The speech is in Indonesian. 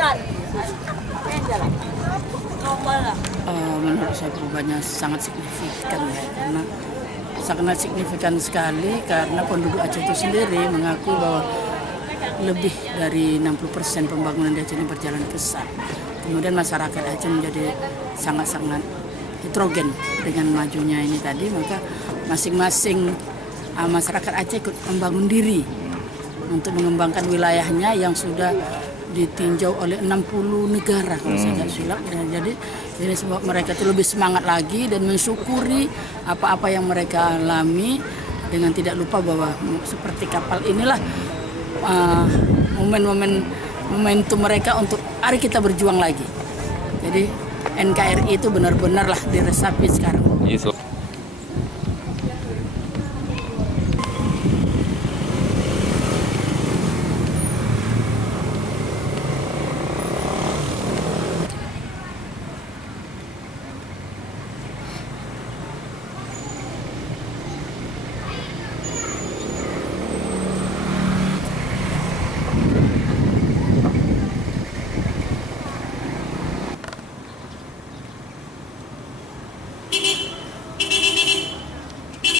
jalan. Jalan. Normal lah. Menurut saya perubahannya sangat signifikan ya, karena sangat signifikan sekali karena penduduk Aceh itu sendiri mengakui bahwa lebih dari 60% pembangunan di Aceh ini berjalan pesat. Kemudian masyarakat Aceh menjadi sangat-sangat heterogen dengan majunya ini tadi, maka masing-masing masyarakat Aceh ikut membangun diri untuk mengembangkan wilayahnya yang sudah ditinjau oleh 60 negara kalau saya tidak silap. Jadi ini sebab mereka itu lebih semangat lagi dan mensyukuri apa-apa yang mereka alami, dengan tidak lupa bahwa seperti kapal inilah momentum mereka untuk hari kita berjuang lagi. Jadi NKRI itu benar-benarlah diresapi sekarang.